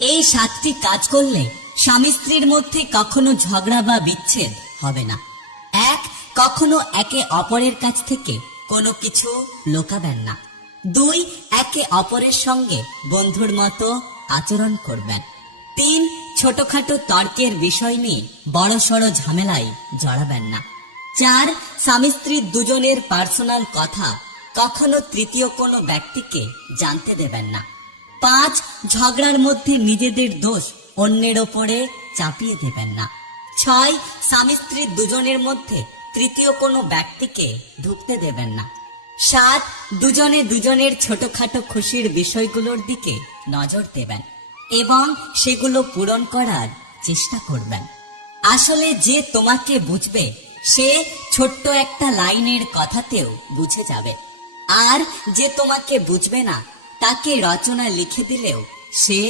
এই 7টি কাজ করলে স্বামী স্ত্রীর মধ্যে কখনো ঝগড়া বা বিচ্ছেদ হবে না। 1. কখনো একে অপরের কাছ থেকে কোনো কিছু লুকাবেন না। 2. একে অপরের সঙ্গে বন্ধুর মতো আচরণ করবেন। 3. ছোটখাটো তর্কের বিষয় নিয়ে বড়সড় ঝামেলায় জড়াবেন না। 4. স্বামী স্ত্রী দুজনের পার্সোনাল কথা কখনো তৃতীয় কোনো ব্যক্তিকে জানতে দেবেন না। 5. ঝগড়ার মধ্যে নিজেদের দোষ অন্যের ওপরে চাপিয়ে দেবেন না। 6. স্বামী স্ত্রী দুজনের মধ্যে তৃতীয় কোনো ব্যক্তিকে ঢুকতে দেবেন না। 7. দুজনে দুজনের ছোটখাটো খুশির বিষয়গুলোর দিকে নজর দেবেন এবং সেগুলো পূরণ করার চেষ্টা করবেন। আসলে যে তোমাকে বুঝবে সে ছোট্ট একটা লাইনের কথাতেও বুঝে যাবে, আর যে তোমাকে বুঝবে না তাকে রচনা লিখে দিলেও সে